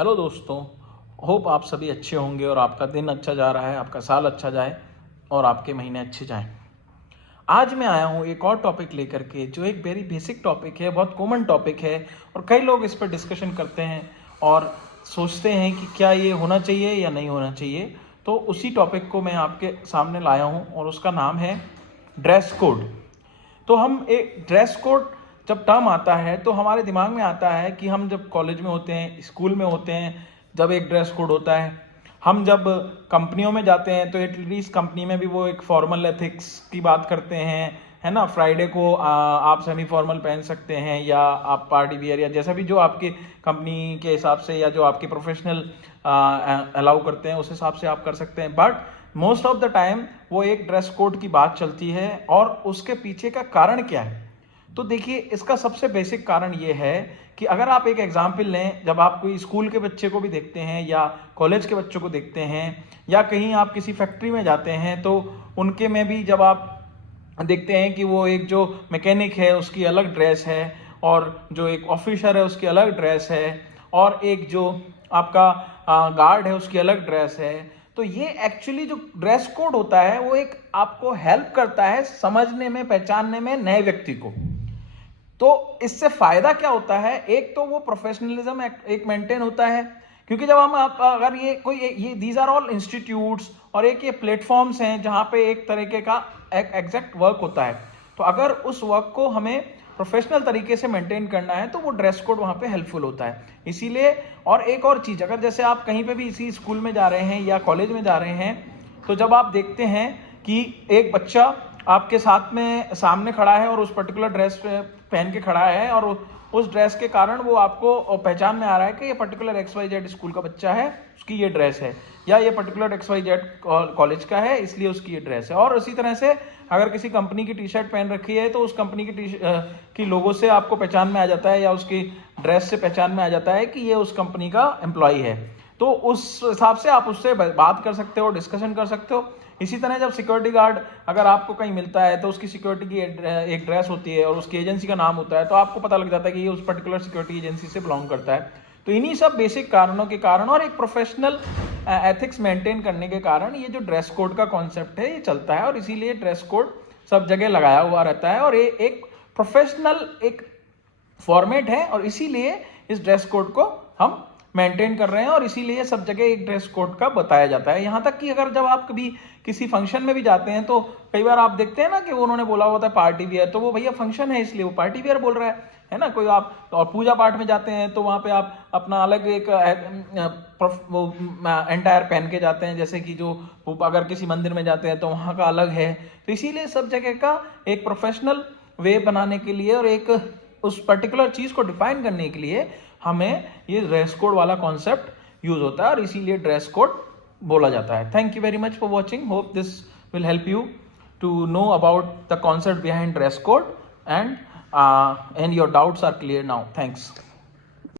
Hello दोस्तों, hope आप सभी अच्छे होंगे और आपका दिन अच्छा जा रहा है, आपका साल अच्छा जाए और आपके महीने अच्छे जाएं। आज मैं आया हूँ एक और टॉपिक लेकर के, जो एक वेरी बेसिक टॉपिक है, बहुत कॉमन टॉपिक है और कई लोग इस पर डिस्कशन करते हैं और सोचते हैं कि क्या ये होना चाहिए या नहीं होना चाहिए। तो उसी टॉपिक को मैं आपके सामने लाया हूँ और उसका नाम है ड्रेस कोड। तो हम एक ड्रेस कोड जब टर्म आता है तो हमारे दिमाग में आता है कि हम जब कॉलेज में होते हैं, स्कूल में होते हैं, जब एक ड्रेस कोड होता है। हम जब कंपनियों में जाते हैं तो एटलीस्ट कंपनी में भी वो एक फॉर्मल एथिक्स की बात करते हैं, है ना। फ्राइडे को आप सेमी फॉर्मल पहन सकते हैं या आप पार्टी वियर या जैसा भी जो आपके कंपनी के हिसाब से या जो आपके प्रोफेशनल अलाउ करते हैं उस हिसाब से आप कर सकते हैं। But most of the time वो एक ड्रेस कोड की बात चलती है और उसके पीछे का कारण क्या है। तो देखिए, इसका सबसे बेसिक कारण ये है कि अगर आप एक एग्जाम्पल लें, जब आप कोई स्कूल के बच्चे को भी देखते हैं या कॉलेज के बच्चों को देखते हैं या कहीं आप किसी फैक्ट्री में जाते हैं तो उनके में भी जब आप देखते हैं कि वो एक जो मैकेनिक है उसकी अलग ड्रेस है और जो एक ऑफिसर है उसकी अलग ड्रेस है और एक जो आपका गार्ड है उसकी अलग ड्रेस है। तो ये एक्चुअली जो ड्रेस कोड होता है वो एक आपको हेल्प करता है समझने में, पहचानने में नए व्यक्ति को। तो इससे फायदा क्या होता है, एक तो वो प्रोफेशनलिज्म एक मेंटेन होता है, क्योंकि जब हम अगर ये दीज आर ऑल इंस्टीट्यूट्स और एक ये प्लेटफॉर्म्स हैं जहाँ पे एक तरीके का एक एग्जैक्ट वर्क होता है। तो अगर उस वर्क को हमें प्रोफेशनल तरीके से मेंटेन करना है तो वो ड्रेस कोड वहाँ पे हेल्पफुल होता है। इसीलिए, और एक और चीज़, अगर जैसे आप कहीं पे भी इसी स्कूल में जा रहे हैं या कॉलेज में जा रहे हैं तो जब आप देखते हैं कि एक बच्चा आपके साथ में सामने खड़ा है और उस पर्टिकुलर ड्रेस पहन के खड़ा है और उस ड्रेस के कारण वो आपको पहचान में आ रहा है कि ये पर्टिकुलर XYZ स्कूल का बच्चा है, उसकी ये ड्रेस है, या ये पर्टिकुलर XYZ कॉलेज का है इसलिए उसकी ये ड्रेस है। और इसी तरह से अगर किसी कंपनी की टी शर्ट पहन रखी है तो उस कंपनी की लोगो से आपको पहचान में आ जाता है या उसकी ड्रेस से पहचान में आ जाता है कि ये उस कंपनी का एम्प्लॉय है। तो उस हिसाब से आप उससे बात कर सकते हो, डिस्कशन कर सकते हो। इसी तरह जब सिक्योरिटी गार्ड अगर आपको कहीं मिलता है तो उसकी सिक्योरिटी की एक ड्रेस होती है और उसकी एजेंसी का नाम होता है, तो आपको पता लग जाता है कि ये उस पर्टिकुलर सिक्योरिटी एजेंसी से बिलोंग करता है। तो इन्हीं सब बेसिक कारणों के कारण और एक प्रोफेशनल एथिक्स मेंटेन करने के कारण ये जो ड्रेस कोड का कॉन्सेप्ट है ये चलता है और इसीलिए ड्रेस कोड सब जगह लगाया हुआ रहता है और ये एक प्रोफेशनल एक फॉर्मेट है और इसीलिए इस ड्रेस कोड को हम मेंटेन कर रहे हैं और इसीलिए सब जगह एक ड्रेस कोड का बताया जाता है। यहाँ तक कि अगर जब आप कभी किसी फंक्शन में भी जाते हैं तो कई बार आप देखते हैं ना कि उन्होंने बोला होता है पार्टी वियर, तो वो भैया फंक्शन है इसलिए वो पार्टी वियर बोल रहा है ना। कोई आप और पूजा पाठ में जाते हैं तो वहाँ पे आप अपना अलग एक वो एंटायर पहन के जाते हैं, जैसे कि जो अगर किसी मंदिर में जाते हैं तो वहाँ का अलग है। तो इसीलिए सब जगह का एक प्रोफेशनल वे बनाने के लिए और एक उस पर्टिकुलर चीज़ को डिफाइन करने के लिए हमें ये ड्रेस कोड वाला कॉन्सेप्ट यूज होता है और इसीलिए ड्रेस कोड बोला जाता है। Thank you very much for watching. Hope this will help you to know about the concept behind dress code and your doubts are clear now. Thanks.